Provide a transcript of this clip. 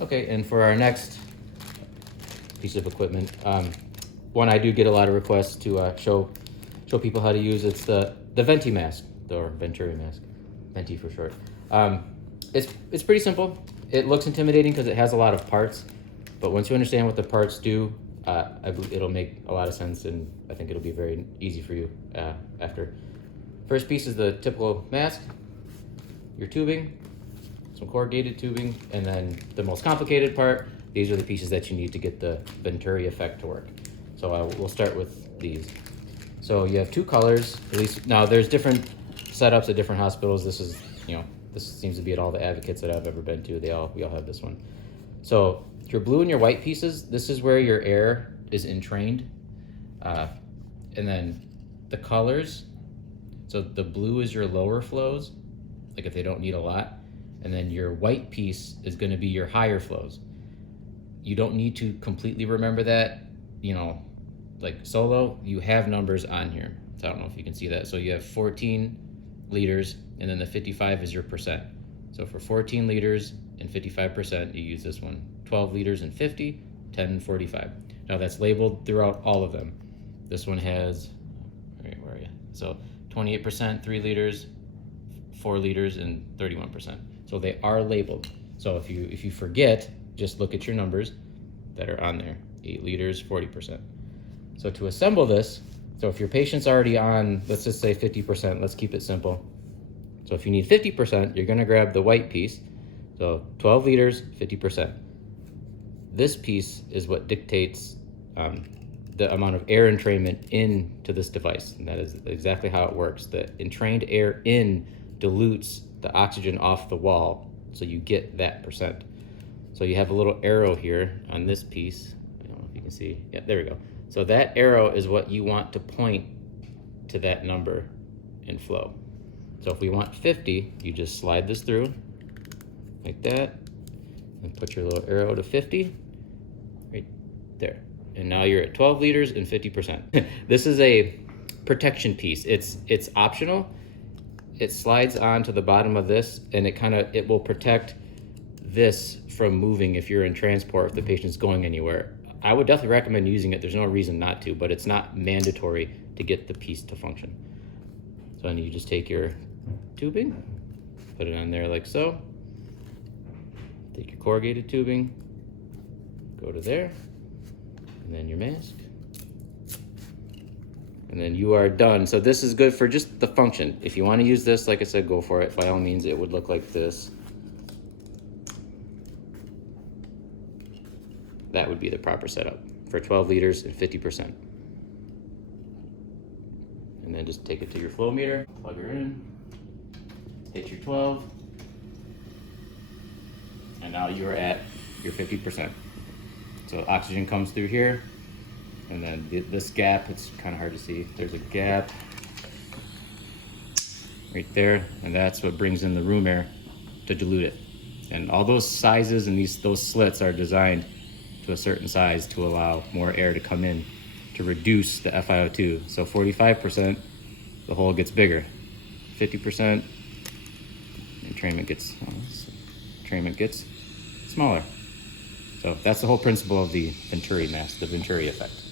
Okay, and for our next piece of equipment, one I do get a lot of requests to show people how to use. It's the Venti mask, or Venturi mask, Venti for short. It's pretty simple. It looks intimidating because it has a lot of parts, but once you understand what the parts do, I believe it'll make a lot of sense, and I think it'll be very easy for you after. First piece is the typical mask, your tubing, some corrugated tubing, and then the most complicated part, these are the pieces that you need to get the Venturi effect to work. So we'll start with these. So you have two colors, at least now there's different setups at different hospitals. This is, this seems to be at all the Advocates that I've ever been to. We all have this one. So your blue and your white pieces, this is where your air is entrained. And then the colors, so the blue is your lower flows, like if they don't need a lot. And then your white piece is gonna be your higher flows. You don't need to completely remember that, like solo, you have numbers on here. So I don't know if you can see that. So you have 14 liters, and then the 55 is your percent. So for 14 liters and 55%, you use this one. 12 liters and 50, 10 and 45. Now that's labeled throughout all of them. This one has, where are you? So 28%, 3 liters, 4 liters, and 31%. So they are labeled. So if you forget, just look at your numbers that are on there. 8 liters, 40%. So to assemble this, so if your patient's already on, let's just say 50%, let's keep it simple. So if you need 50%, you're gonna grab the white piece. So 12 liters, 50%. This piece is what dictates the amount of air entrainment into this device. And that is exactly how it works. The entrained air in dilutes the oxygen off the wall, so you get that percent. So you have a little arrow here on this piece. I don't know if you can see. Yeah, there we go. So that arrow is what you want to point to that number in flow. So if we want 50, you just slide this through like that and put your little arrow to 50 right there. And now you're at 12 liters and 50%. This is a protection piece. It's optional. It slides onto the bottom of this, and it will protect this from moving if you're in transport, if the patient's going anywhere. I would definitely recommend using it. There's no reason not to, but it's not mandatory to get the piece to function. So then you just take your tubing, put it on there like so. Take your corrugated tubing, go to there, and then your mask. And then you are done. So this is good for just the function. If you want to use this, like I said, go for it. By all means, it would look like this. That would be the proper setup for 12 liters and 50%. And then just take it to your flow meter, plug her in, hit your 12, and now you're at your 50%. So oxygen comes through here, and then this gap, it's kind of hard to see. There's a gap right there, and that's what brings in the room air to dilute it. And all those sizes and those slits are designed to a certain size to allow more air to come in to reduce the FiO2. So 45%, the hole gets bigger. 50%, entrainment gets smaller. So that's the whole principle of the Venturi mask, the Venturi effect.